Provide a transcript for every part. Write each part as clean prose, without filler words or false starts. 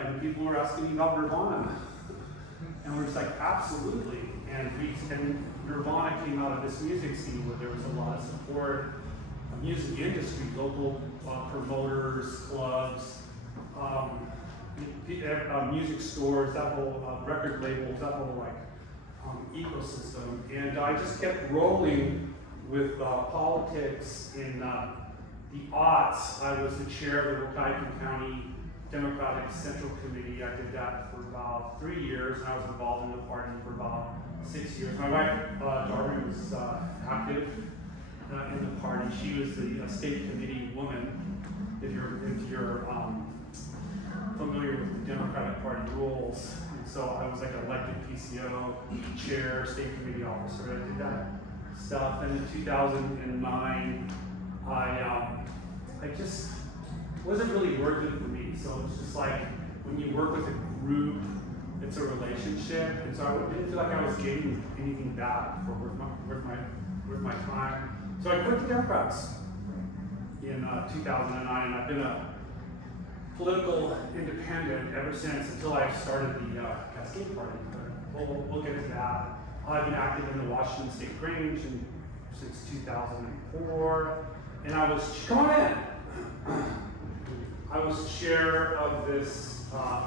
and people were asking me about Nirvana. And we're just like, absolutely. And Nirvana came out of this music scene where there was a lot of support, music industry, local promoters, clubs, music stores, that whole record labels, that whole ecosystem. And I just kept rolling with politics in the aughts. I was the chair of the Waukegan County Democratic Central Committee. I did that for about 3 years, and I was involved in the party for about 6 years. My wife, Darby, was active in the party. She was the state committee woman. If you're familiar with the Democratic Party rules, and so I was like an elected PCO chair, state committee officer. I did that stuff. And in 2009, I just wasn't really working for me. So it's just like when you work with a group, it's a relationship, and so I didn't feel like I was getting anything back for worth my time. So I quit the Democrats in 2009, and I've been a political independent ever since, until I started the Cascade Party. But we'll get to that. I've been active in the Washington State Grange since 2004, and I was, come on in. I was chair of this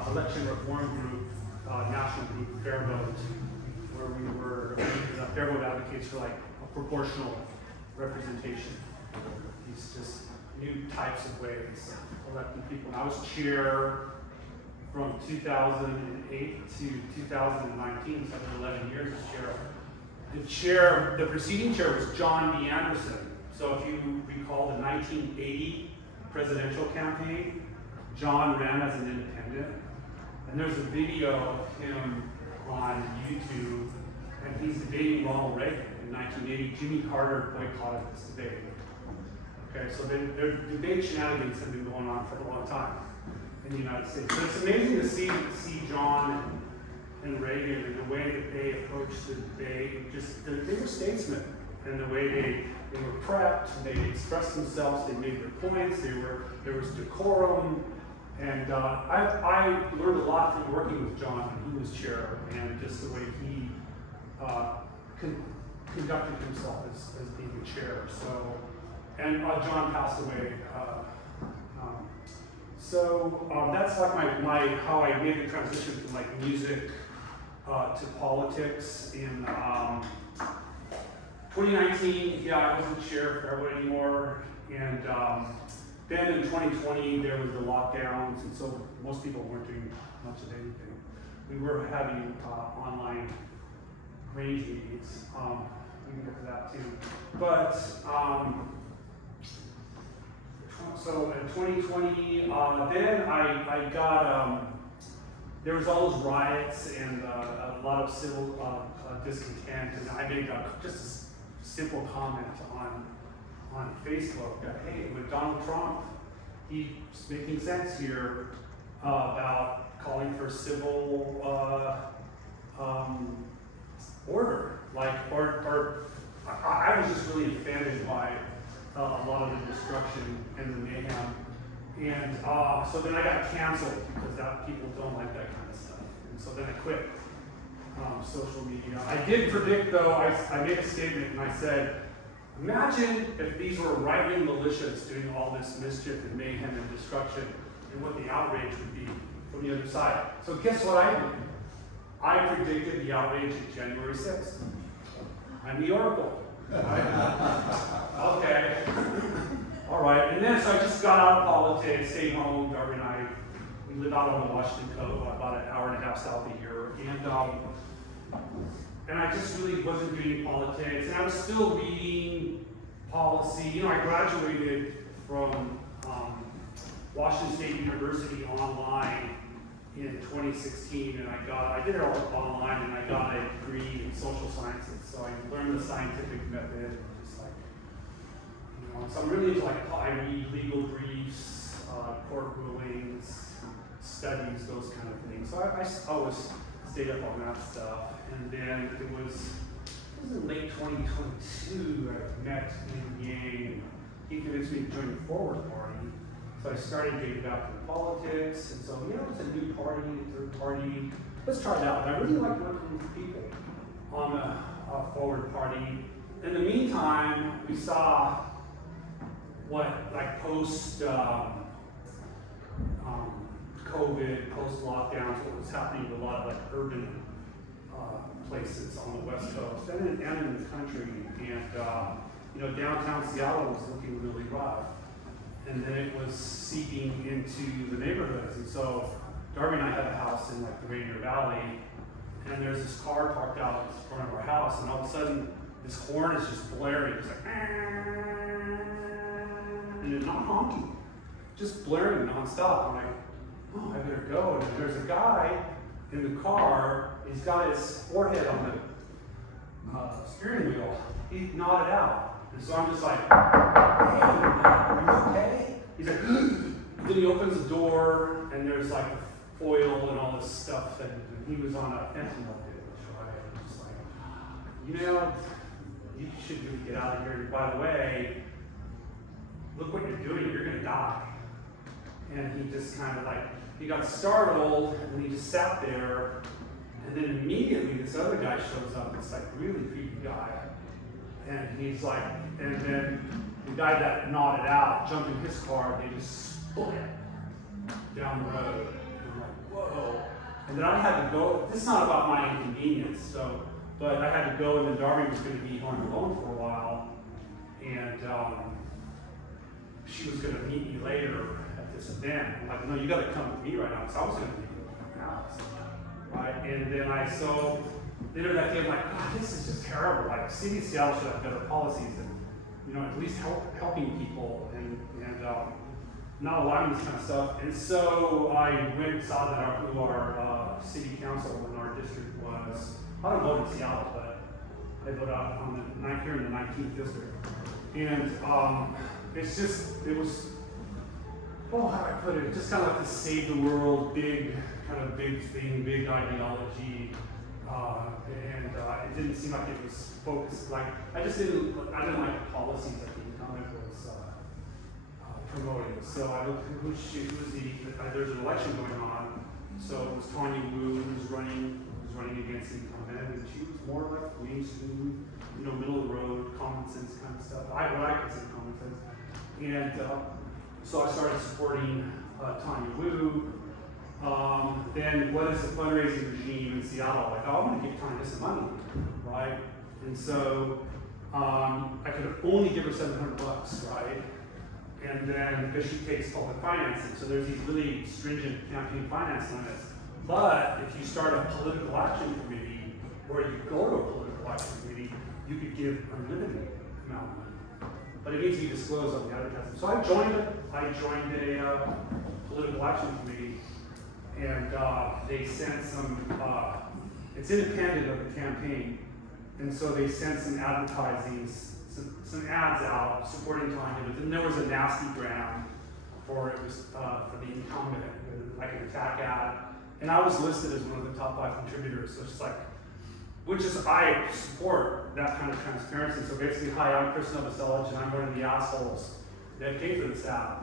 election reform group, national group, Fair Vote, where we were Fair Vote advocates for like a proportional representation. These just new types of ways of electing people. And I was chair from 2008 to 2019, so I did 11 years as chair. The preceding chair was John B. Anderson. So if you recall the 1980 presidential campaign, John ran as an independent. And there's a video of him on YouTube, and he's debating Ronald Reagan in 1980. Jimmy Carter boycotted this debate. Okay, so their debate shenanigans have been going on for a long time in the United States. So it's amazing to see John and Reagan and the way that they approached the debate. They were statesmen, and the way they were prepped, they expressed themselves, they made their points, there was decorum, and I learned a lot from working with John when he was chair, and just the way he conducted himself as being the chair. So, and John passed away. That's like my how I made the transition from like music to politics in 2019. Yeah, I wasn't chair of Fair Vote anymore, and then in 2020 there was the lockdowns, and so most people weren't doing much of anything. We were having online range meetings. We can get to that too. But so in 2020, then I got, there was all those riots and a lot of civil discontent, and I made just a simple comment on Facebook that, hey, with Donald Trump, he's making sense here about calling for civil order. I was just really offended by a lot of the destruction and the mayhem. And so then I got canceled because people don't like that kind of stuff. And so then I quit social media. I did predict, though, I made a statement and I said, imagine if these were right-wing militias doing all this mischief and mayhem and destruction, and what the outrage would be from the other side. So guess what I did? I predicted the outrage of January 6th. I'm the Oracle. Okay. All right. And then so I just got out of politics, stayed home. Darby and I, we live out on the Washington Coast, about an hour and a half south of here. And I just really wasn't doing politics. And I was still reading policy. You know, I graduated from Washington State University online in 2016, and I did it all online, and I got a degree in social sciences. So I learned the scientific method, and just like, you know, so I'm really into like, I read legal briefs, court rulings, studies, those kind of things. So I always stayed up on that stuff. And then it was in late 2022, I met Yang. He convinced me to join the Forward Party. So So I started getting back into politics, and so, it's a new party, third party. Let's try it out. And I really like working with people on a forward party. In the meantime, we saw post COVID, post lockdowns, what was happening to a lot of urban places on the West Coast and in the country. And downtown Seattle was looking really rough. And then it was seeping into the neighborhoods. And so Darby and I had a house in the Rainier Valley, and there's this car parked out in front of our house, and all of a sudden this horn is just blaring. It's and it's not honking, just blaring nonstop. I'm like, oh, I better go. And there's a guy in the car, he's got his forehead on the steering wheel. He nodded out. And so I'm just like, hey, are you okay? He's like, then he opens the door, and there's the foil and all this stuff that he was on a fentanyl deal. So I'm just like, you should really get out of here. And by the way, look what you're doing, you're gonna die. And he just kind of he got startled, and he just sat there, and then immediately this other guy shows up, this really creepy guy. And he's and then the guy that nodded out jumped in his car, and they just split down the road. And I'm like, whoa. And then I had to go, this is not about my inconvenience, but I had to go, and then Darby was going to be home alone for a while. And she was going to meet me later at this event. I'm like, no, you got to come with me right now, because I was going to meet you at my house. Right? And then later that day, I'm like, God, this is just terrible. City of Seattle should have better policies and, at least helping people and not allowing this kind of stuff. And so I went and saw who our city council in our district was. I don't vote in Seattle, but I vote out on here in the 19th district. And it was, how do I put it? Just kind of this save the world, big thing, big ideology. It didn't seem like it was focused. I didn't like the policies that the incumbent was promoting. So I looked there's an election going on. So it was Tanya Wu who was running against the incumbent, and she was more mainstream, middle of the road, common sense kind of stuff. What I consider common sense. And so I started supporting Tanya Wu. Then what is the fundraising regime in Seattle? I want to give Tanya some money, right? And so I could only give her $700, right? And then because she takes public financing, so there's these really stringent campaign finance limits. But if you start a political action committee, or you go to a political action committee, you could give unlimited amount of money. But it needs to be disclosed on the advertising. So I joined a political action committee. And they sent some, it's independent of the campaign, and so they sent some advertising, some ads out supporting Tanya, but then there was a nasty gram for the incumbent, an attack ad, and I was listed as one of the top 5 contributors, so it's I support that kind of transparency. So basically, hi, I'm Krist Novoselic, and I'm one of the assholes that paid for this ad.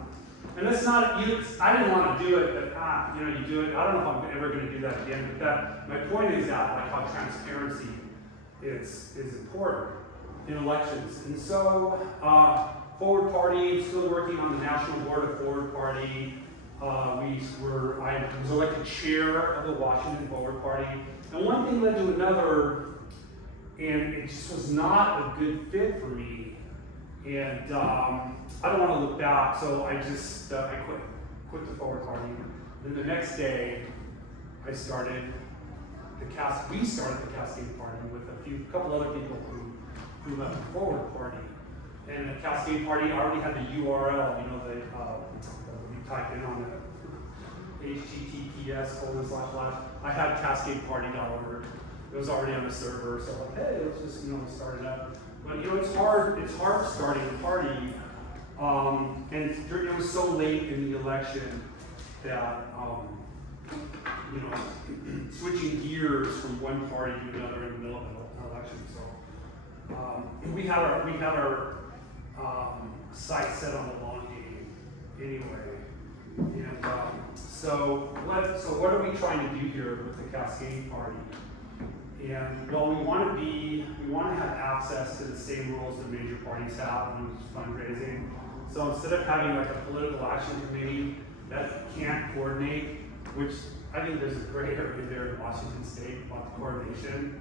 And that's not, I didn't want to do it, but you do it. I don't know if I'm ever going to do that again, but my point is that, how transparency is important in elections. And so, Forward Party, I'm still working on the national board of Forward Party. I was elected chair of the Washington Forward Party. And one thing led to another, and it just was not a good fit for me. And I don't want to look back, so I quit the Forward Party. Then the next day, we started the Cascade Party with a couple other people who left the Forward Party. And the Cascade Party already had the URL, we typed in on the https:// I had cascadeparty.org. It was already on the server, so hey, let's just start it up. But it's hard starting a party, and it was so late in the election that switching gears from one party to another in the middle of an election. So we had our sights set on the long game anyway, And so what are we trying to do here with the Cascade Party? And well, we want to have access to the same rules that major parties have when it's fundraising. So instead of having like a political action committee that can't coordinate, which I think there's a gray area there in Washington State about the coordination,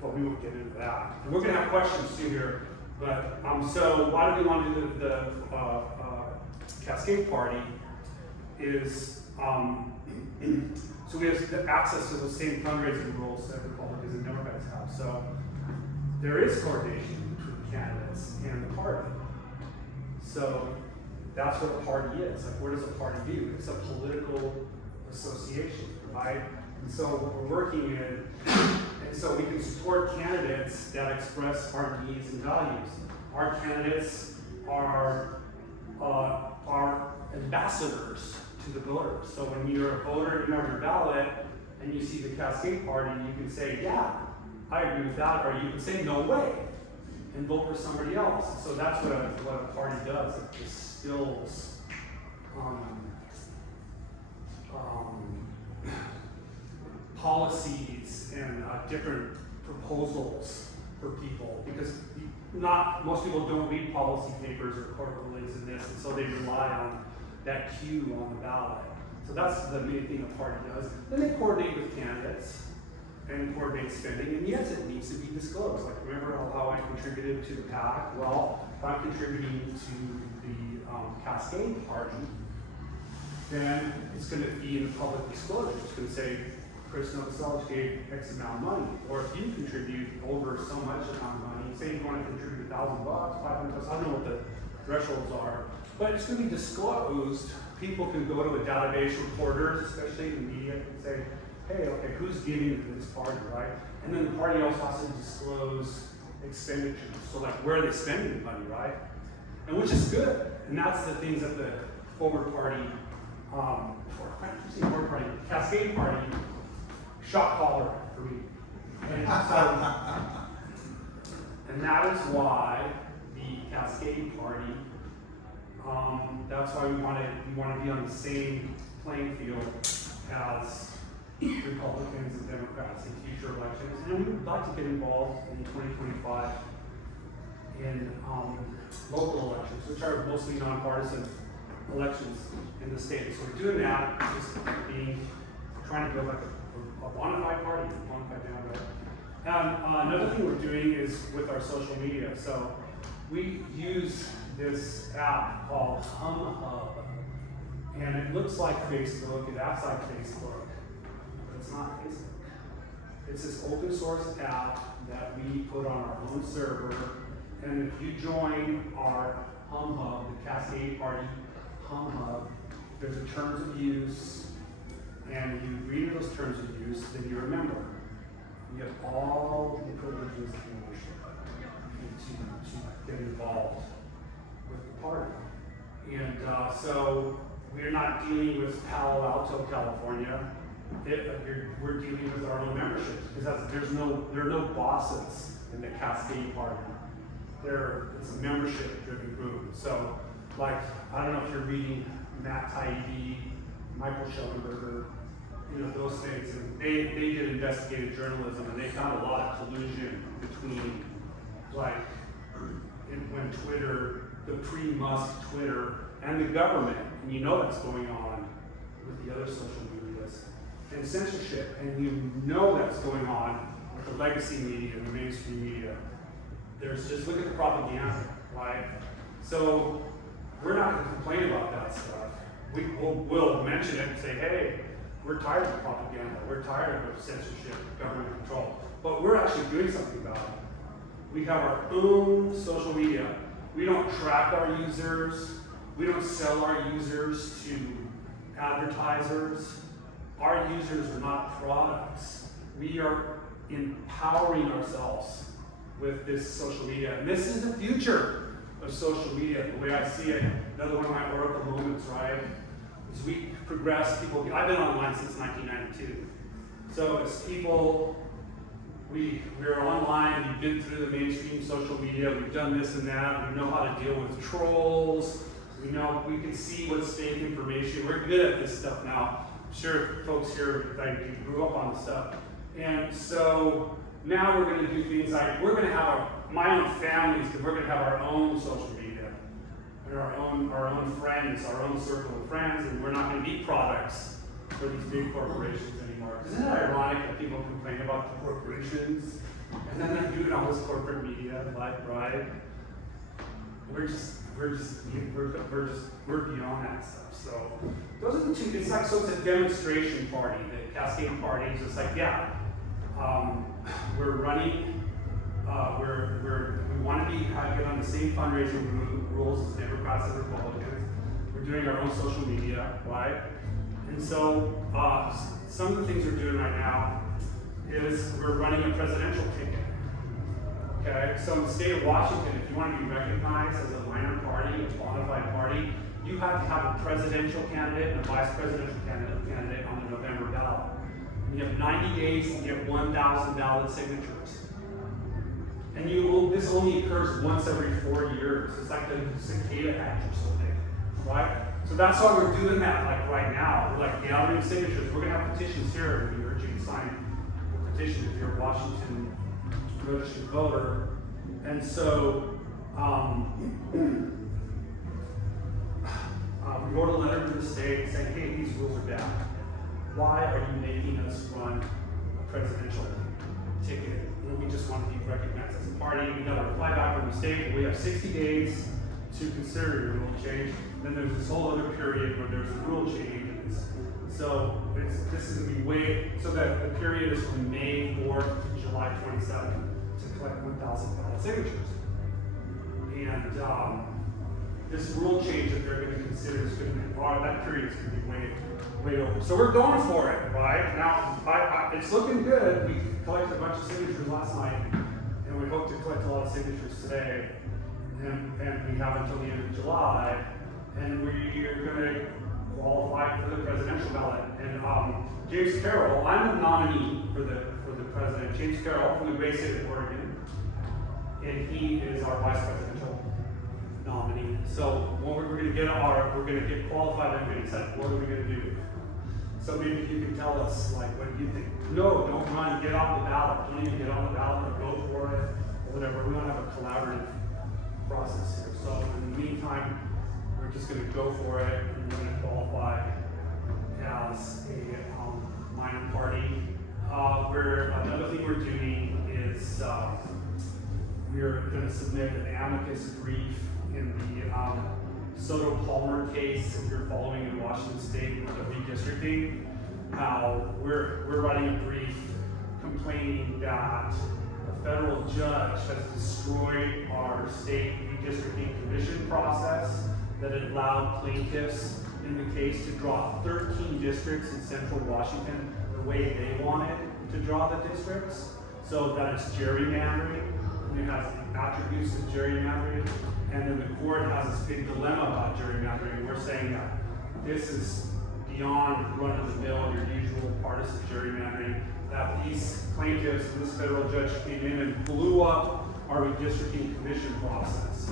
but we won't get into that. And we're going to have questions too here. But so why do we want to do the Cascade Party? Is so we have access to the same fundraising rules that Republicans and Democrats have. So there is coordination between candidates and the party. So that's what a party is. Like, what does a party do? It's a political association, right? And so what we're working in, and so we can support candidates that express our needs and values. Our candidates are ambassadors to the voters. So when you're a voter, you have your ballot, and you see the Cascade Party, you can say, yeah, I agree with that, or you can say, no way, and vote for somebody else. So that's what a party does. It distills policies and different proposals for people, because most people don't read policy papers or court rulings in this, and so they rely on that cue on the ballot. So that's the main thing a party does. Then they coordinate with candidates and coordinate spending, and yes, it needs to be disclosed. Like, remember how I contributed to the PAC? Well, if I'm contributing to the Cascade Party, then it's going to be in the public disclosure. It's going to say, Krist Novoselic gave X amount of money. Or if you contribute over so much amount of money, say you want to contribute $1,000, $500, I don't know what the thresholds are, but it's going to be disclosed. People can go to a database, reporters, especially the media, and say, hey, okay, who's giving to this party, right? And then the party also has to disclose expenditures. So like, where are they spending the money, right? And which is good. And that's the things that the forward party, Cascade Party, shot caller for me. And so, and that is why the Cascade Party, that's why we want to be on the same playing field as Republicans and Democrats in future elections. And we would like to get involved in 2025 in local elections, which are mostly nonpartisan elections in the state. So we're doing that, just trying to build like a bona fide party, a bona fide neighborhood. And another thing we're doing is with our social media. So we use this app called Hub, and it looks like Facebook, it acts like Facebook, but it's not Facebook. It's this open source app that we put on our own server, and if you join our Hub, the Cascade Party Hub, there's a terms of use, and you read those terms of use, then you're a member. You have all the privileges of membership to get involved with the party. And so we're not dealing with Palo Alto, California. We're dealing with our own membership, because there are no bosses in the Cascade Party. It's a membership-driven group. So, like, I don't know if you're reading Matt Taibbi, Michael Schellenberger, those things, and they did investigative journalism, and they found a lot of collusion between, like, when Twitter, the pre-Musk Twitter, and the government, and that's going on with the other social medias, and censorship, and that's going on with the legacy media and the mainstream media. Just look at the propaganda, right? So we're not going to complain about that stuff. We'll mention it and say, hey, we're tired of propaganda. We're tired of censorship, government control. But we're actually doing something about it. We have our own social media. We don't track our users. We don't sell our users to advertisers. Our users are not products. We are empowering ourselves with this social media. And this is the future of social media, the way I see it. Another one of my oracle moments, right? As we progress, I've been online since 1992. So as people, we're online, we've been through the mainstream social media, we've done this and that, we know how to deal with trolls, We know, we can see what's fake information. We're good at this stuff now. I'm sure folks here like grew up on this stuff. And so now we're going to do things like, we're going to have my own families, because we're going to have our own social media, and our own friends, our own circle of friends, and we're not going to be products for these big corporations anymore. Isn't it ironic that people complain about the corporations, and then they're doing all this corporate media, like, right? We're beyond that stuff. So those are the two. It's like, so it's a demonstration party. The Cascade party is just like, yeah, we're running. We want to get on the same fundraising rules as Democrats and Republicans. We're doing our own social media, right? And so some of the things we're doing right now is we're running a presidential ticket. Okay, so in the state of Washington, if you want to be recognized as a minor party, a qualified party, you have to have a presidential candidate and a vice presidential candidate on the November ballot. And you have 90 days to get 1,000 ballot signatures. And this only occurs once every 4 years. It's like the cicada hatch or something, right? So that's why we're doing that, like right now. We're like gathering signatures. We're gonna have petitions here, and we urge you to sign a petition if you're a Washington registered voter. And so we wrote a letter to the state saying, hey, these rules are bad. Why are you making us run a presidential ticket when we just want to be recognized as a party? We got to reply back from the state. We have 60 days to consider your rule change. Then there's this whole other period where there's a rule change. So this is going to be so that the period is from May 4th to July 27th to collect 1,000 ballot signatures. And this rule change that they're going to consider is going to be, that period is going to be way over. So we're going for it, right? Now, it's looking good. We collected a bunch of signatures last night, and we hope to collect a lot of signatures today. And we have until the end of July, and we're going to qualify for the presidential ballot. And James Carroll, I'm a nominee for the president. James Carroll from the Bay State of Oregon, and he is our vice presidential nominee. So when we're going to get qualified, and we're going to decide what are we going to do. So maybe you can tell us, like, what you think. No, don't run. Get off the ballot. Don't even get on the ballot or go for it or whatever. We want to have a collaborative process here. So in the meantime, we're just going to go for it, and we're going to qualify as a minor party. Another thing we're doing is we're going to submit an amicus brief in the Soto Palmer case. If you're following in Washington State with the redistricting, we're writing a brief complaining that a federal judge has destroyed our state redistricting commission process, that it allowed plaintiffs in the case to draw 13 districts in central Washington the way they wanted to draw the districts, so that it's gerrymandering, and it has attributes of gerrymandering, and then the court has this big dilemma about gerrymandering. We're saying that this is beyond run-of-the-mill, your usual partisan gerrymandering, that these plaintiffs and this federal judge came in and blew up our redistricting commission process.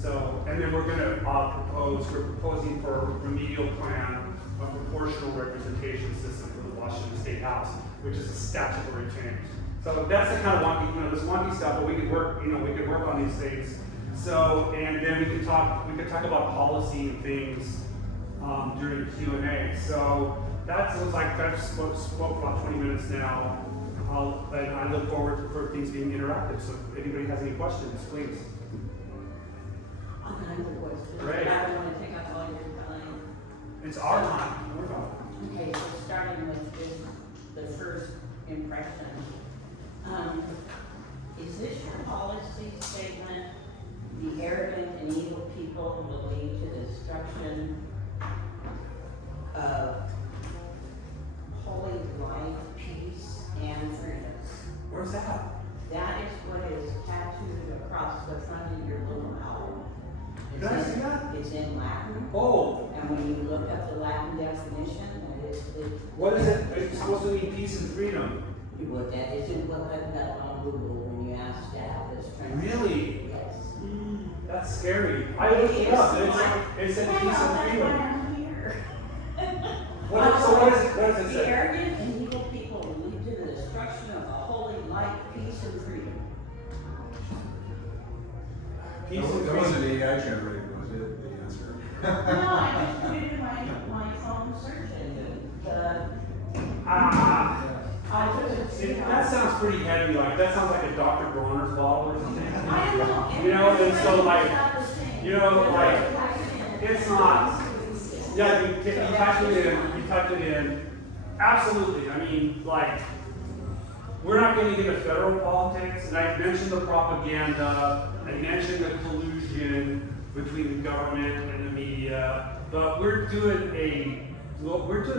So, and then we're proposing for a remedial plan, a proportional representation system for the Washington State House, which is a statutory change. So that's the kind of wonky, this wonky stuff, but we could work, we could work on these things. So, and then we could talk about policy and things during the Q&A. So that looks like I've spoke for about 20 minutes now. I look forward for things being interactive. So if anybody has any questions, please. I have a question. Great. I don't want to take up all your time. It's our time. Okay, so starting with just the first impression. Is this your policy statement? The arrogant and evil people will lead to the destruction of holy life, peace, and freedom. Where's that? That is what is tattooed across the front of your little owl. Can I see that? It's in Latin. Oh. And when you look up the Latin definition, that is the... What is it? It's supposed to mean peace and freedom. Well, that isn't what I've got on Google when you ask staff is trying to. Really? Yes. That's scary. I looked it up. It's a piece of freedom. I'm here. So what does it The say? arrogant and evil people will lead to the destruction of the holy light, peace, and freedom. Peace That and wasn't freedom. AI generated, was it, the answer? No, I just put it in my phone search engine. I took it. That sounds pretty heavy. Like that sounds like a Dr. Bronner's bottle or something. I don't know. You know, and so like, you know, like It's it's not. Yeah, you typed it in. You typed it in. Absolutely. I mean, like, we're not going to get into federal politics. And I mentioned the propaganda. I mentioned the collusion between the government and the media. But we're doing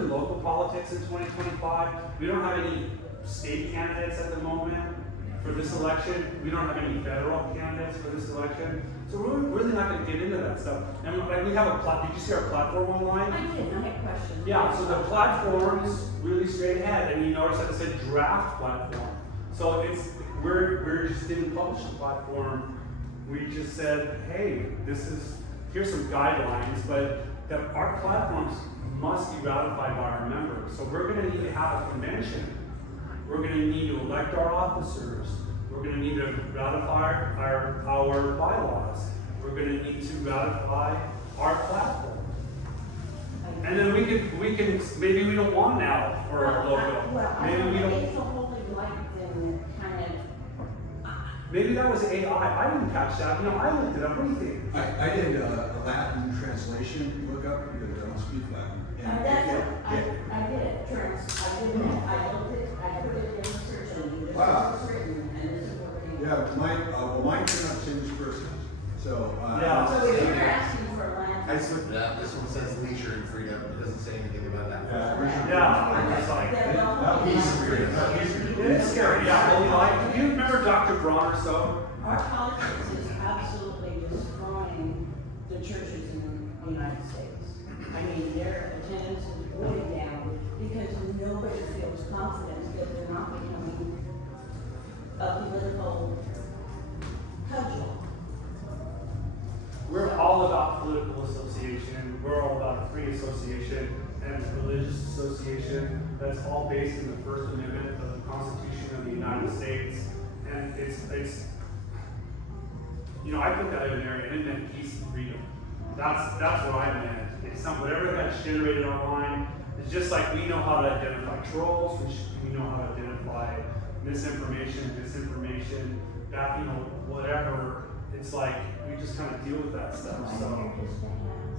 local politics in 2025. We don't have any state candidates at the moment for this election. We don't have any federal candidates for this election. So we're really not going to get into that stuff. And like we have a did you see our platform online? I did, I had questions. Yeah, so the platform's really straight ahead, and you notice that it said draft platform. So we just didn't publish the platform. We just said, hey, here's some guidelines, but that our platforms must be ratified by our members. So we're going to need to have a convention. We're going to need to elect our officers. We're going to need to ratify our bylaws. We're going to need to ratify our platform. And then we can maybe we don't want an owl for our logo. Maybe we don't. It's a holy light thing that kind of. Maybe that was AI. I didn't catch that. You know, I looked it up. What do you think? I did a Latin translation lookup because I don't speak Latin. I did it, I looked it, I put it in the search engine, this Wow. is what's written, and this is what we. Yeah, mine turned out same as Kristen. So, Yeah. So if you're asking for a land. I just looked it up. This one says leisure and freedom. It doesn't say anything about that. Yeah, I'm just like, Peace and freedom. it's scary. Yeah, holy light. Do you remember Dr. Bronner? So Our politics is absolutely destroying the churches in the United States. I mean, their attendance is way down because nobody feels confident that they're not becoming a political cudgel. we're all about political association. We're all about free association and religious association. That's all based in the First Amendment of the Constitution of the United States. And it's you know, I put that in there and it meant peace and freedom. That's what I meant. It's whatever that's generated online. It's just like we know how to identify trolls, we know how to identify misinformation, disinformation, that, you know, whatever. It's like we just kind of deal with that stuff. So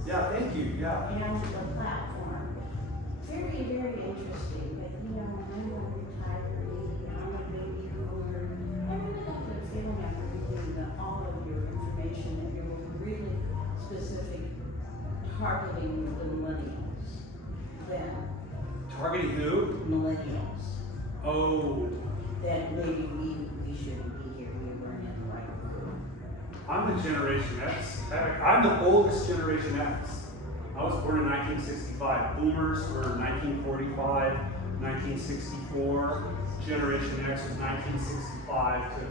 yeah, thank you. Yeah. And the platform, very, very interesting, but you know, I'm a retiree, I'm a baby boomer. I really got the feeling after reading all of your information that you were really specific, targeting the millennials. Then, Targeting who? millennials, Oh, that maybe we shouldn't be here, we weren't in the right group. I'm the Generation X. I'm the oldest Generation X. I was born in 1965. Boomers were 1945, 1964. Generation X was 1965 to.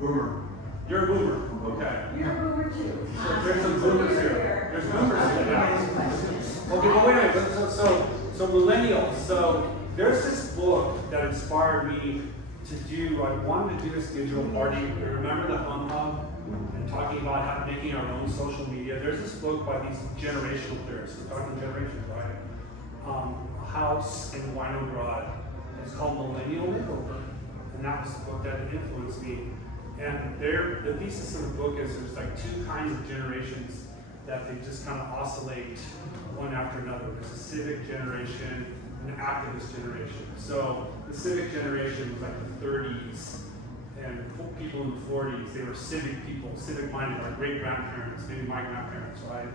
Boomer. You're a boomer, okay. You're a boomer too. So there's some boomers here. There's boomers here, yeah. Okay, but wait a minute. So millennials. So there's this book that inspired me to do. I wanted to do this digital party. You remember the Hub and talking about making our own social media. There's this book by these generational theorists. We're talking generations, right? House and Winograd. It's called Millennial Makeover, and that was the book that influenced me. And the thesis of the book is there's like two kinds of generations that they just kind of oscillate one after another. There's a civic generation and an activist generation. So the civic generation was like the 30s, and people in the 40s, they were civic people, civic-minded, our great-grandparents, maybe my grandparents, right?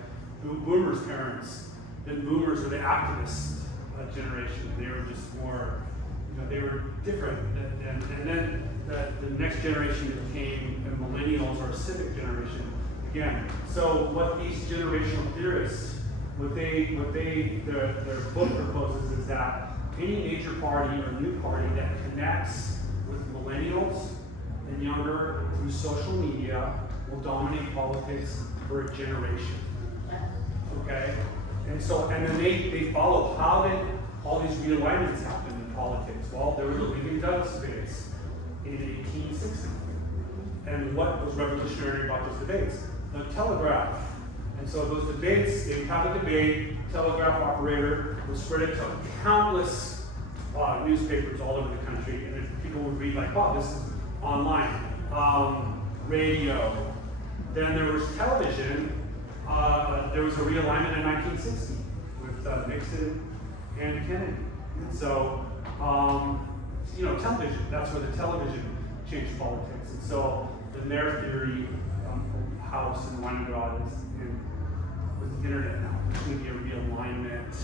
Boomers' parents. Then boomers were the activist generation. They were just more, you know, they were different. And then the next generation that came, the millennials, are a civic generation again. So what these generational theorists, their book proposes is that any major party or new party that connects with millennials and younger through social media will dominate politics for a generation. Okay? And then they follow how did all these realignments happen in politics? Well, there were the Lincoln Douglas debates in 1860. And what was revolutionary about those debates? The telegraph. And so those debates, they would have a debate, telegraph operator would spread it to countless newspapers all over the country, and then people would read like, wow, this is online. Radio. Then there was television. There was a realignment in 1960 with Nixon and Kennedy. And so, television, that's where the television changed politics. And so, in their theory, House and Weintraub is with the internet now. There's going to be a realignment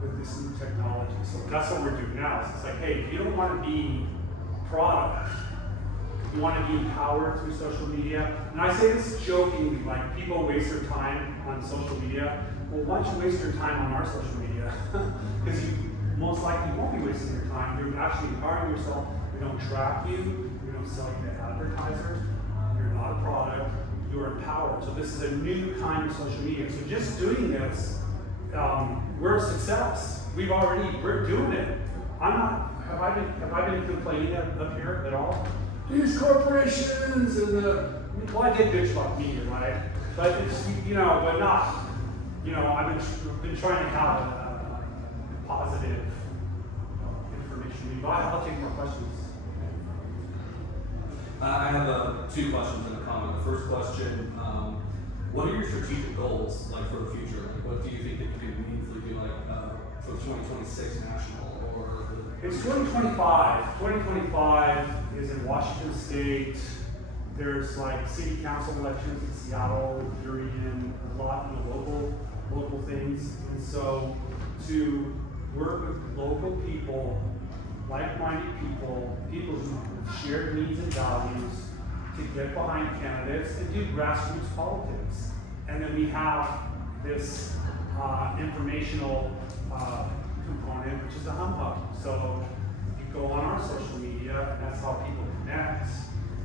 with this new technology. So that's what we're doing now. So it's like, hey, if you don't want to be a product, you want to be empowered through social media. And I say this jokingly, like people waste their time on social media. Well, why don't you waste your time on our social media? Because you most likely won't be wasting your time. You're actually empowering yourself. We don't track you. We don't sell you to advertisers. You're not a product. You're empowered. So this is a new kind of social media. So just doing this, we're a success. We're doing it. Have I been complaining up here at all? These corporations and well, I did bitch about media, right? But it's, but not, I've been trying to have a positive information. But I'll take more questions. I have two questions and a comment. The first question, what are your strategic goals like for the future? Like, what do you think it could meaningfully do like for 2026 national or? It's 2025. 2025 is in Washington State. There's like city council elections in Seattle, Aberdeen, a lot of local things. And so to work with local people, like-minded people who have shared needs and values, to get behind candidates and do grassroots politics. And then we have this informational component, which is the hub. So you go on our social media, and that's how people connect.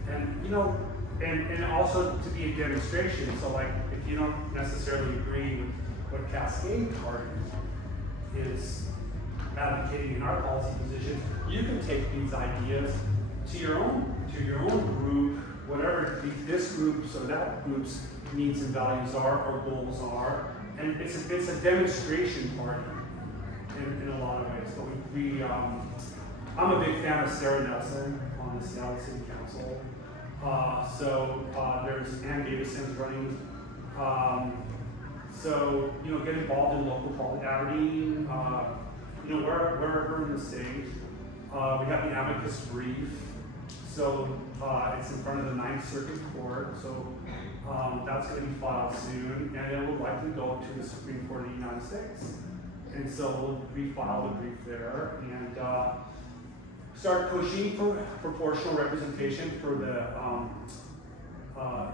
And also to be a demonstration. So like, if you don't necessarily agree with what Cascade Party is advocating in our policy position, you can take these ideas to your own group, whatever this group's or that group's needs and values are or goals are, and it's a demonstration party in a lot of ways. But I'm a big fan of Sarah Nelson on the Seattle City Council. There's Ann Davison's running. Get involved in local politics, Aberdeen, wherever in the state. We have the amicus brief. So it's in front of the 9th Circuit Court. So that's going to be filed soon, and it will likely go to the Supreme Court of the United States. And so we'll refile the brief there and start pushing for proportional representation for the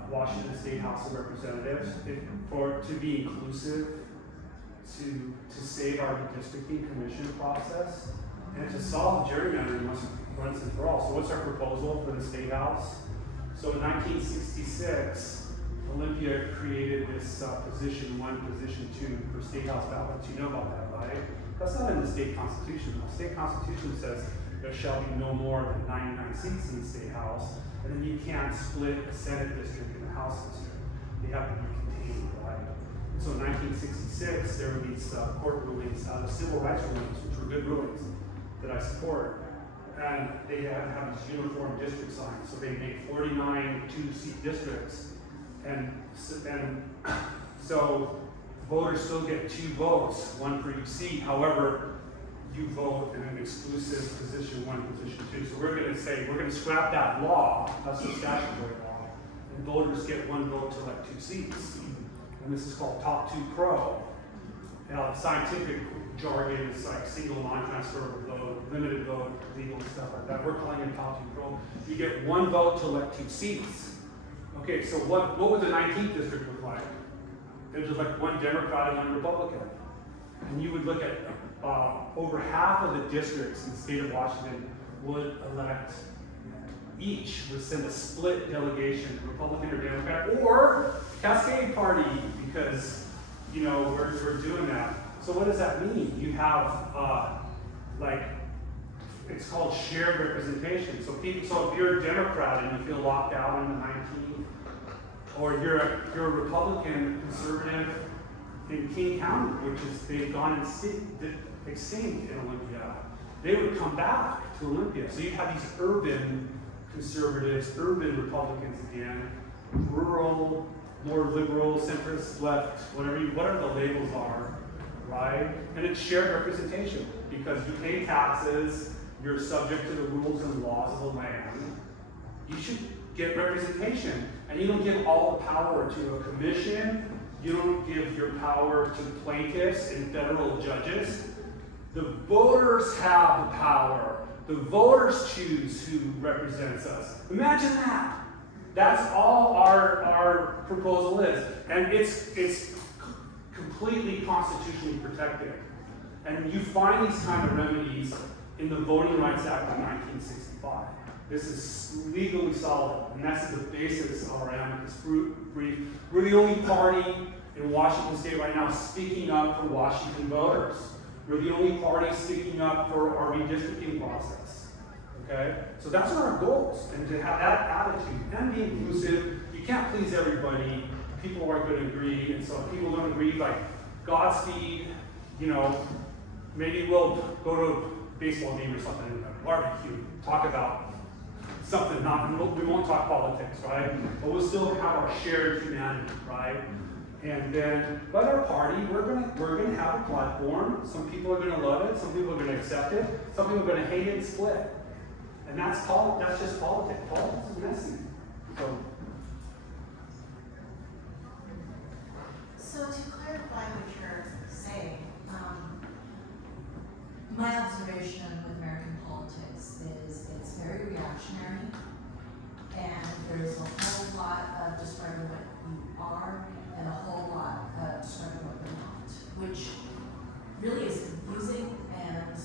Washington State House of Representatives, to be inclusive, to save our redistricting commission process, and to solve gerrymandering once and for all. So what's our proposal for the State House? So in 1966, Olympia created this position 1, position 2 for State House ballots. You know about that, right? That's not in the state constitution. The state constitution says there shall be no more than 99 seats in the State House, and then you can't split a Senate district and a House district. They have to be contained, right? So in 1966, there were these court rulings, civil rights rulings, which were good rulings that I support. And they had to have these uniform district signs. So they made 49 2-seat districts. And so voters still get 2 votes, 1 for each seat. However, you vote in an exclusive position 1, position 2. So we're going to say, we're going to scrap that law. That's the statutory law. And voters get 1 vote to elect 2 seats. And this is called top 2 pro. Scientific jargon is like single non-transferable vote, limited vote, legal stuff like that. We're calling it top 2 pro. You get 1 vote to elect 2 seats. Okay, so what would the 19th district look like? There's just like 1 Democrat and 1 Republican. And you would look at over half of the districts in the state of Washington would elect would send a split delegation, Republican or Democrat, or Cascade Party, because, you know, we're doing that. So what does that mean? You have, it's called shared representation. So if you're a Democrat and you feel locked out in the 19th, or you're a Republican conservative in King County, which is, they've gone extinct in Olympia, they would come back to Olympia. So you have these urban conservatives, urban Republicans again, rural, more liberal, centrist, left, whatever the labels are, right? And it's shared representation because you pay taxes, you're subject to the rules and laws of the land. You should get representation, and you don't give all the power to a commission. You don't give your power to plaintiffs and federal judges. The voters have the power. The voters choose who represents us. Imagine that. That's all our proposal is. And it's completely constitutionally protected. And you find these kind of remedies in the Voting Rights Act of 1965. This is legally solid, and that's the basis of our amicus brief. We're the only party in Washington State right now speaking up for Washington voters. We're the only party sticking up for our redistricting process. Okay? So that's our goals, and to have that attitude and be inclusive. You can't please everybody. People aren't going to agree, and so if people don't agree, like Godspeed, you know, maybe we'll go to a baseball game or something, and a barbecue, talk about something, we won't talk politics, right? But we'll still have our shared humanity, right? And then, but our party, we're gonna have a platform. Some people are gonna love it, some people are gonna accept it, some people are gonna hate it and split. And that's just politics. Politics is messy. So to clarify what you're saying, my observation with American politics is it's very reactionary, and there's a whole lot of describing what you are and a whole lot of describing what you're not, which really is confusing and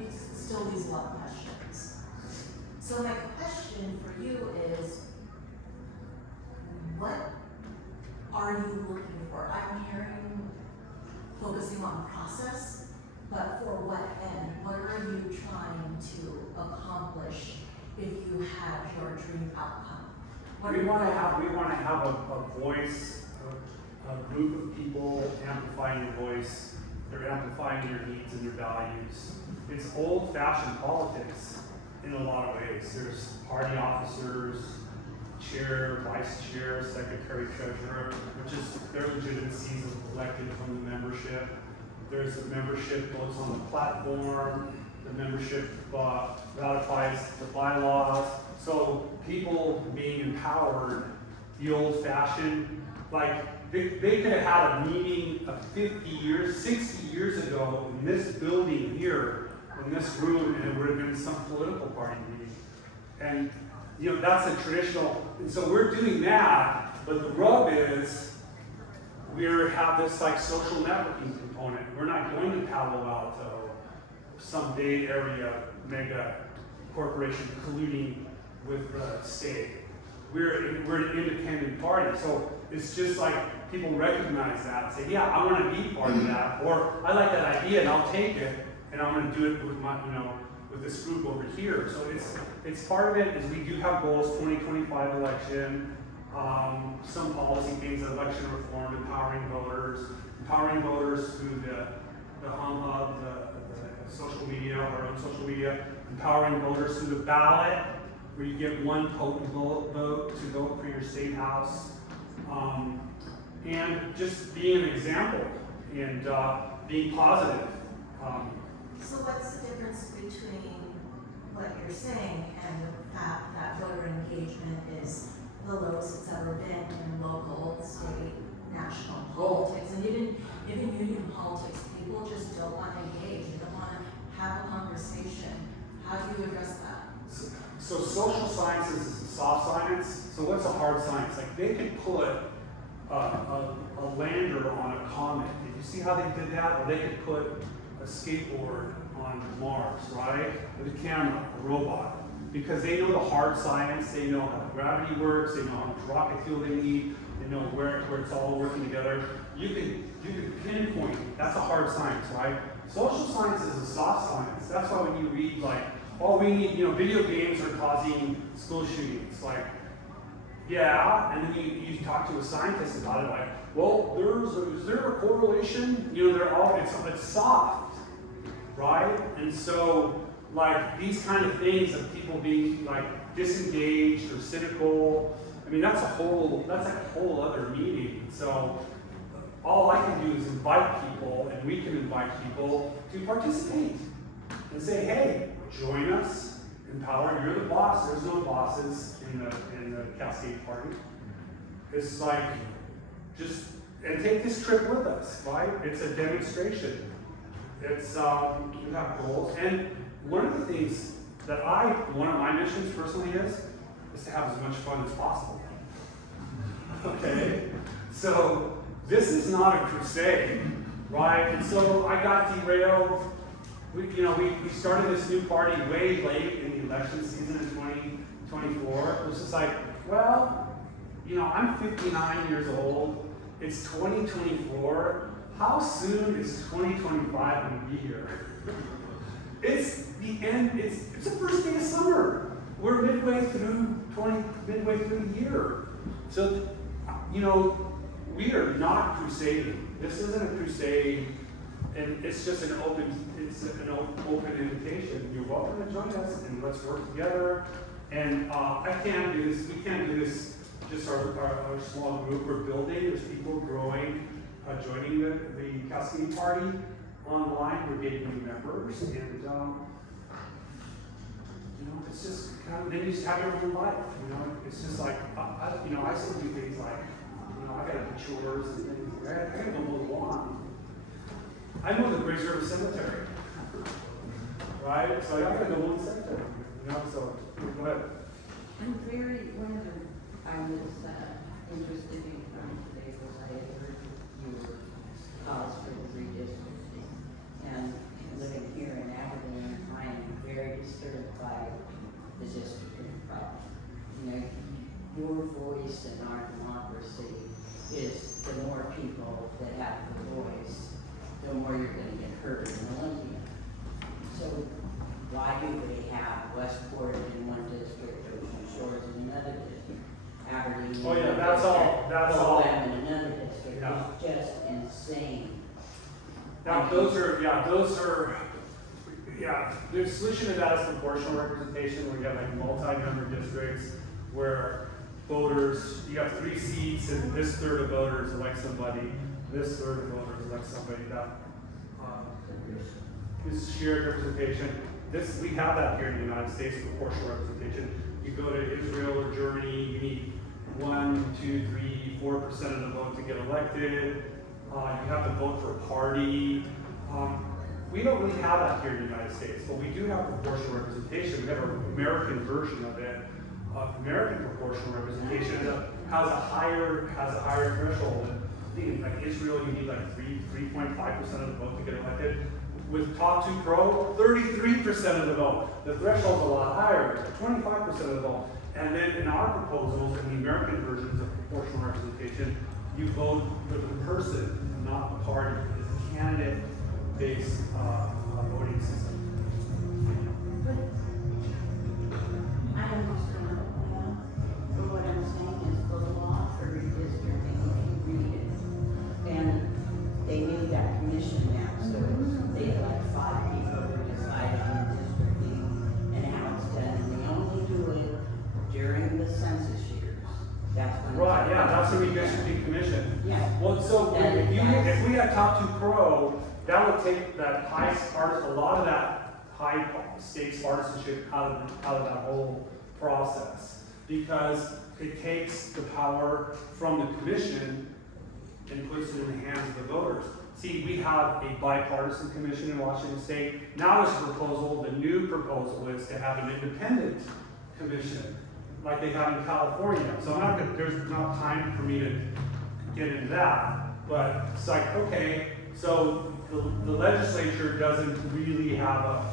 it still leaves a lot of questions. So my question for you is, what are you looking for? I'm hearing focusing on process, but for what end? What are you trying to accomplish if you have your dream outcome? We want to have a voice, a group of people amplifying your voice. They're amplifying your needs and your values. It's old-fashioned politics in a lot of ways. There's party officers, chair, vice chair, secretary, treasurer, which is their legitimacy is elected from the membership. There's the membership votes on the platform. The membership ratifies the bylaws. So people being empowered, the old-fashioned, like they could have had a meeting of 50 years, 60 years ago in this building here, in this room, and it would have been some political party meeting. And you know, that's a traditional, and so we're doing that, but the rub is we have this like social networking component. We're not going to Palo Alto, some Bay Area mega corporation colluding with the state. We're an independent party, so it's just like people recognize that and say, yeah, I want to be part of that, or I like that idea and I'll take it, and I'm going to do it with my, with this group over here. So it's part of it is we do have goals, 2025 election, some policy things, election reform, empowering voters through the hum hub, the social media, our own social media, empowering voters through the ballot, where you get one potent vote to vote for your state house, and just being an example and being positive. So what's the difference between what you're saying and the fact that voter engagement is the lowest it's ever been in local, state, national politics? And even union politics, people just don't want to engage. They don't want to have a conversation. How do you address that? So social sciences is a soft science. So what's a hard science? Like they could put a lander on a comet. Did you see how they did that? Or they could put a skateboard on Mars, right? With a camera, a robot. Because they know the hard science, they know how gravity works, they know how much rocket fuel they need, they know where it's all working together. You can pinpoint, that's a hard science, right? Social science is a soft science. That's why when you read like, oh, we need, video games are causing school shootings. Like, yeah, and then you talk to a scientist about it, like, well, is there a correlation? They're all, it's soft, right? And so, like, these kind of things of people being like disengaged or cynical, I mean, that's a whole other meeting. So all I can do is invite people, and we can invite people to participate and say, hey, join us, empower, you're the boss, there's no bosses in the Cascade party. It's like, and take this trip with us, right? It's a demonstration. It's, you have goals, and one of the things that one of my missions personally is to have as much fun as possible. Okay? So, this is not a crusade, right? And so I got derailed. We started this new party way late in the election season in 2024. It was just like, well, I'm 59 years old. It's 2024. How soon is 2025 going to be here? It's the end. It's the first day of summer. We're midway through the year. So, we are not crusading. This isn't a crusade, and it's just an open invitation. You're welcome to join us, and let's work together. And we can't do this just our small group. We're building. There's people growing, joining the Cascade party online. We're getting new members, and it's just kind of, then you just have your own life. It's just like I still do things like. I gotta do chores and things. I gotta go mow the lawn. I mow the Grace River Cemetery, right? So I gotta go mow the cemetery. So go ahead. I was interested in coming today because I had heard your cause for the redistricting. And living here in Aberdeen, I am very disturbed by the districting problem. Your voice in our democracy is the more people that have the voice, the more you're going to get heard in Olympia. So why do they have Westport in one district, Ocean Shores in another district, Aberdeen in another district, Moab in another district? Yeah. It's just insane. Now the solution to that is proportional representation, where you have like multi-member districts where voters, you have 3 seats, and this third of voters elect somebody, this third of voters elect somebody. That is shared representation. We have that here in the United States, proportional representation. You go to Israel or Germany, you need 1, 2, 3, 4% of the vote to get elected. You have to vote for a party. We don't really have that here in the United States, but we do have proportional representation. We have an American version of it. American proportional representation has a higher threshold. I think like Israel, you need like 3.5% of the vote to get elected. With Top 2 Pro, 33% of the vote. The threshold's a lot higher, 25% of the vote. And then in our proposals, in the American versions of proportional representation, you vote for the person, not the party. It's a candidate-based voting system. But I understand the plan, but what I'm saying is the law for redistricting, if you read it, and they made that commission now, so they elect 5 people who decide on districting and how it's done, and they only do it during the census years. That's when. Right, yeah, that's the redistricting commission. Yeah. Well, so if we had Top 2 Pro, that would take that a lot of that high stakes partisanship out of that whole process, because it takes the power from the commission and puts it in the hands of the voters. See, we have a bipartisan commission in Washington State. Now the new proposal is to have an independent commission, like they have in California. So there's not time for me to get into that, but it's like, okay, so the legislature doesn't really have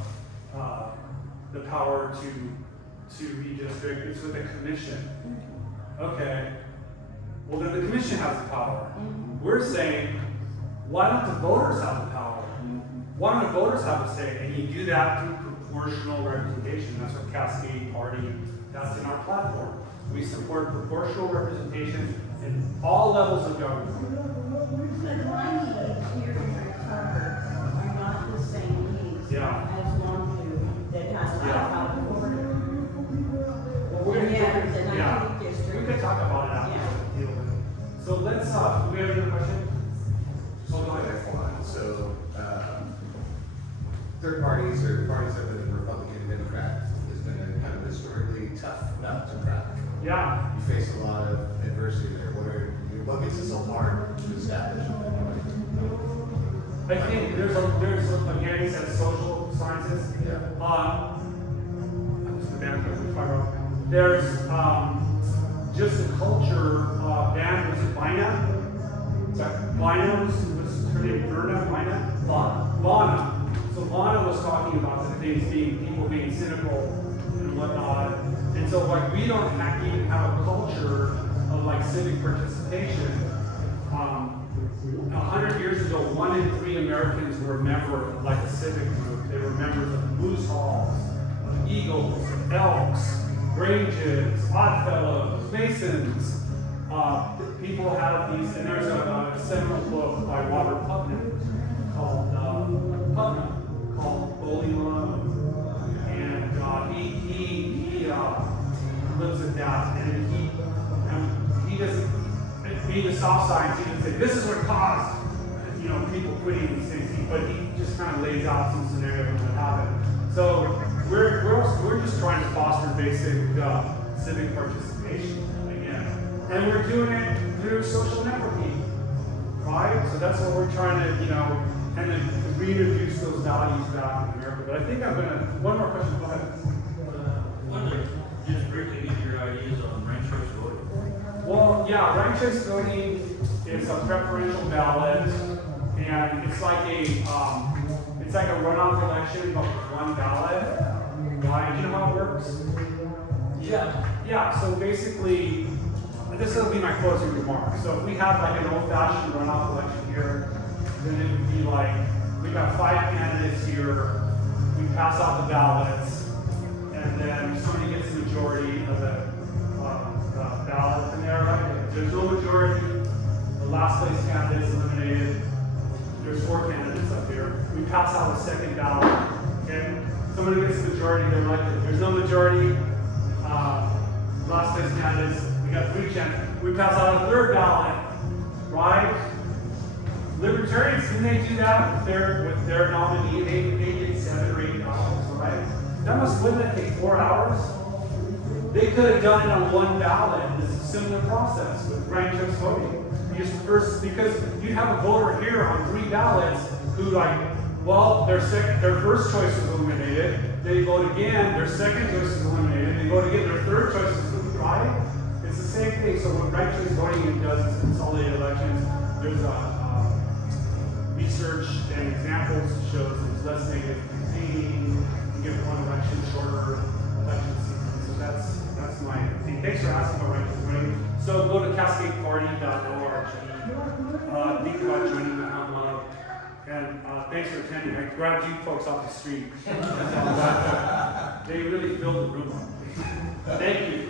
the power to redistrict, it's with the commission. Okay, well then the commission has the power. We're saying, why don't the voters have the power? Why don't the voters have a say? And you do that through proportional representation. That's what Cascade Party, that's in our platform. We support proportional representation in all levels of government. But my needs here in my cover are not the same needs Yeah. as Longview that has Yeah. out the border. Well, we're gonna, Yeah, it's a yeah, 19th district. we could talk about it after Yeah. the deal with it. So let's, do we have any other questions? So go ahead, F1. So, third parties or parties that have been Republican and Democrat has been a kind of historically tough nut to crack. Yeah, You face a lot of adversity there. What makes it so hard to establish? I think there's again, he said social sciences. Yeah. That's the band that we talk about. There's, just the culture, band, was it Vina? Vina was her name Verna, Vina? Vana. So Vana was talking about the things people being cynical and whatnot. And so like we don't even have a culture of like civic participation. 100 years ago, 1 in 3 Americans were a member of like a civic group. They were members of Moose Halls, of Eagles, Elks, Granges, Oddfellows, Masons. People have these, and there's a seminal book by Robert Putnam called Bowling Alone, and he looks at that, and he doesn't, being a soft science, he doesn't say this is what caused, people quitting these things, but he just kind of lays out some scenarios of what happened. So we're just trying to foster basic civic participation again, and we're doing it through social networking, right? So that's what we're trying to, and then reintroduce those values back in America. But I think one more question, go ahead. Just briefly get your ideas on ranked choice voting. Well, yeah, ranked choice voting is a preferential ballot, and it's like a runoff election, but with one ballot. Right? Do you know how it works? Yeah. So basically, this will be my closing remarks. So if we have like an old-fashioned runoff election here, then it would be like we got 5 candidates here. We pass out the ballots, and then if somebody gets the majority of the ballot in there, right? If there's no majority, the last place candidate is eliminated. There's 4 candidates up here. We pass out a second ballot. Okay? Somebody gets the majority, they're elected. If there's no majority, last place candidates, we got 3 candidates. We pass out a third ballot, right? Libertarians, can they do that with their nominee? They get 7 or 8 ballots, right? Wouldn't that take 4 hours? They could have done it on 1 ballot. It's a similar process with ranked choice voting. Because you'd have a voter here on 3 ballots who their first choice was eliminated. They vote again, their second choice is eliminated. They vote again, their third choice is eliminated, right? It's the same thing. So what ranked choice voting does is consolidate elections. There's research and examples shows there's less negative campaigning. You get one election, shorter election season. So that's my thing. Thanks for asking about ranked choice voting. So go to cascadeparty.org. Think about joining the Hunt Love. And thanks for attending. I grabbed you folks off the street. They really filled the room up. Thank you.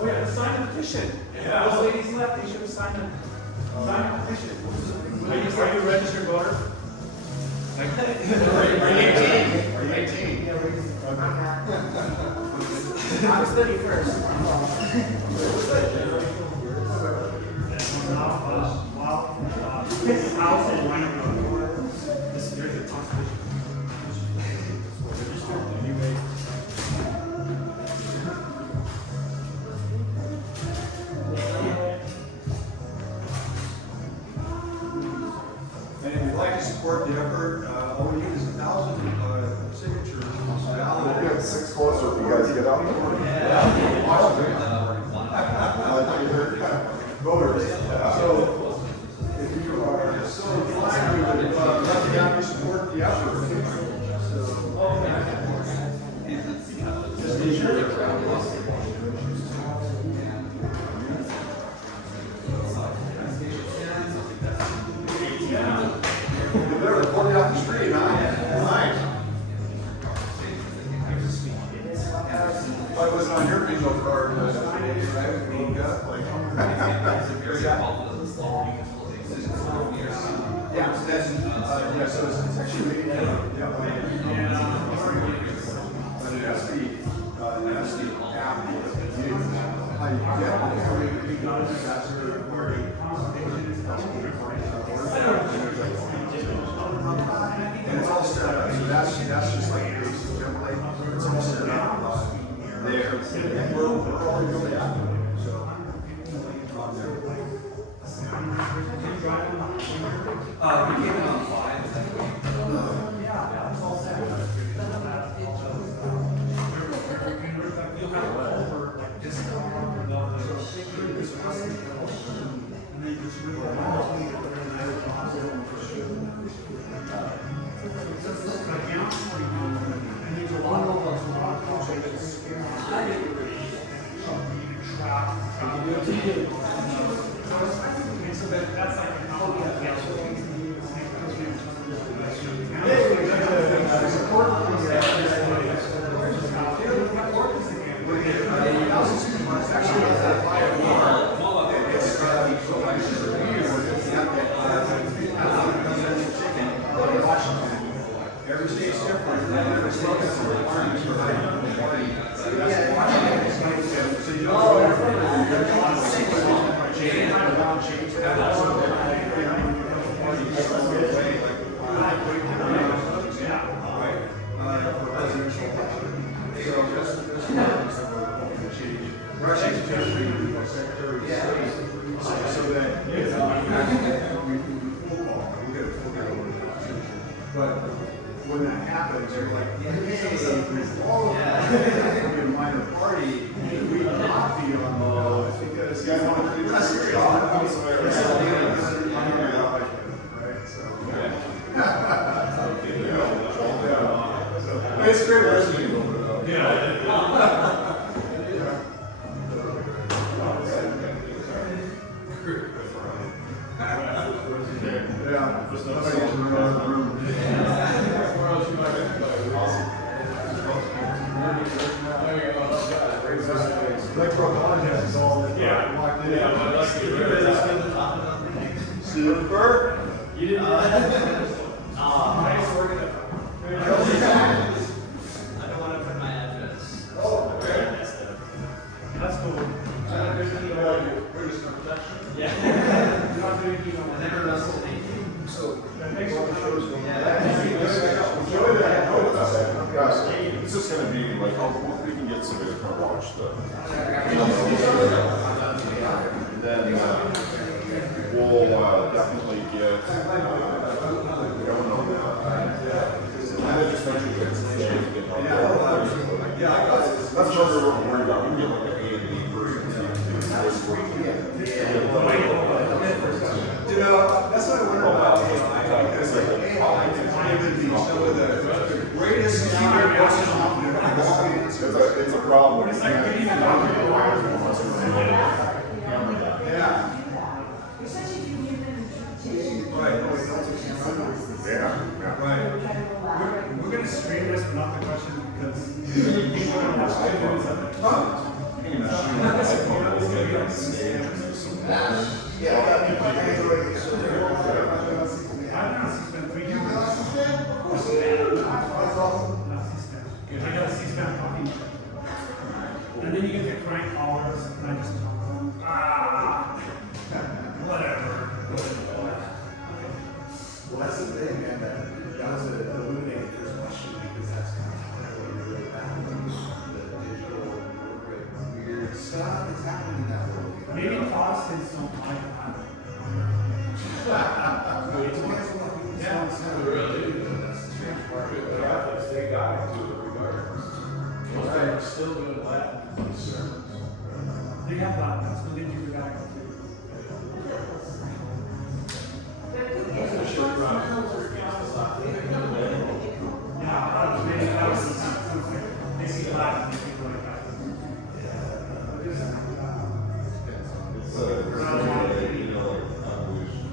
Oh yeah, sign the petition. Those ladies left, they should have signed the petition. Are you a registered voter? Are you 18? Are you 18? I was 31st. This is house and wine. This is the constitution. Anyway, support the effort. All we need is 1,000 signatures. We'll get 6 closer if you guys get out there. Voters. So, if you are so inclined, we would recommend you support the effort. So, just be sure. You're there, 40 off the street, huh? Nice. Why wasn't on your bingo card? Right? You got like. Yeah, so that's, yeah, so it's actually, yeah. But that's the app. How you get and it's all set up, so that's just like a basic template. It's all set up there. We're all really active, so. We came in on 5. You'll have over like just and then just really and there's a lot of topics. I didn't really track. And so that's like an Every state's different, and every state has some requirements for how you can party. So you don't change that. For presidential election. So that's change. We're actually changing the Secretary of State so that we'll get but when that happens, you're like, hey, all of that can be a minor party, and we cannot be on the ballot because you want to be less serious. Right? So, it's great listening. Super. You didn't know that? Nice work. I don't want to put my address. Oh, okay. That's cool. Yeah. You're not doing anything on I never done something. So, Thanks for the shows. Enjoy that. It's just gonna be like, we can get somebody to come watch the. Then we'll definitely get, I don't know, I just mentioned it's that's what we're worried about. We can get like an A and B person. you know, that's what I wonder about AI, because like AI has given me some of the greatest secret questions. It's a problem. It's like getting the Yeah. Right. Yeah. Right. We're gonna stream this, but not the question, because people don't watch videos of it. And then you get the crank callers, and I just whatever. Well, that's the thing, man, that was an illuminating first question, because that's kind of what we really found, the digital, weird stuff that's happening in that world. Maybe Protestants don't like that. It's one of the things that sounds kind of guy to it regardless. Most of them are still doing Latin sermons. They have that, that's what they do back too. That's a short run. Against the Latin. Yeah, maybe that was something, they see Latin, they think like that. But just, It's you know, like evolution.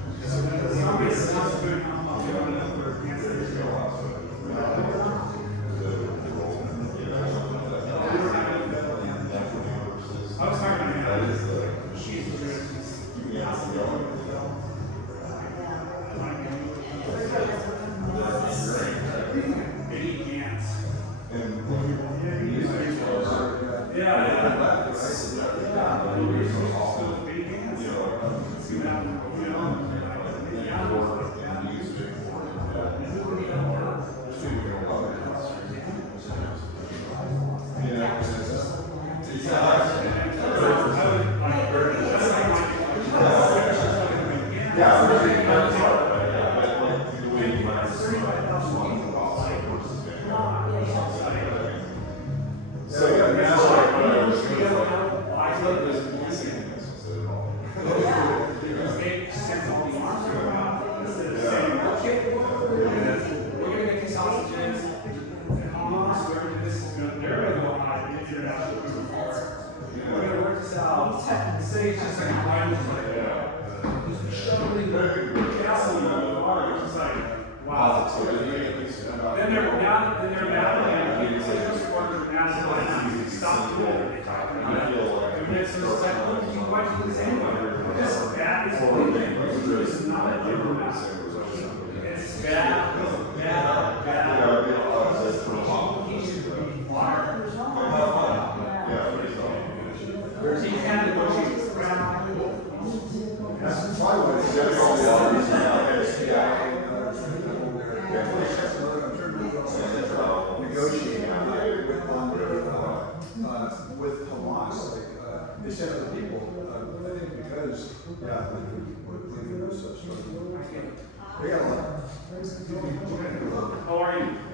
somebody sounds good, I'm doing another answer. I was talking about That that. is the machine She's that's just, keeping us going. Eddie Gantz. And when you use it, Yeah, it's Wow. so then you get these about. Then they're now, stop doing it. They talk about it. I feel like. And it's just like, look, why do you do this anyway? This bad is one It's not a different matter. It's bad, bad, bad. He should be fired. So you can't negotiate around. That's probably what it's. Negotiating with Hamas, they sent other people, I think because, yeah, we can do such. They got a lot. How are you?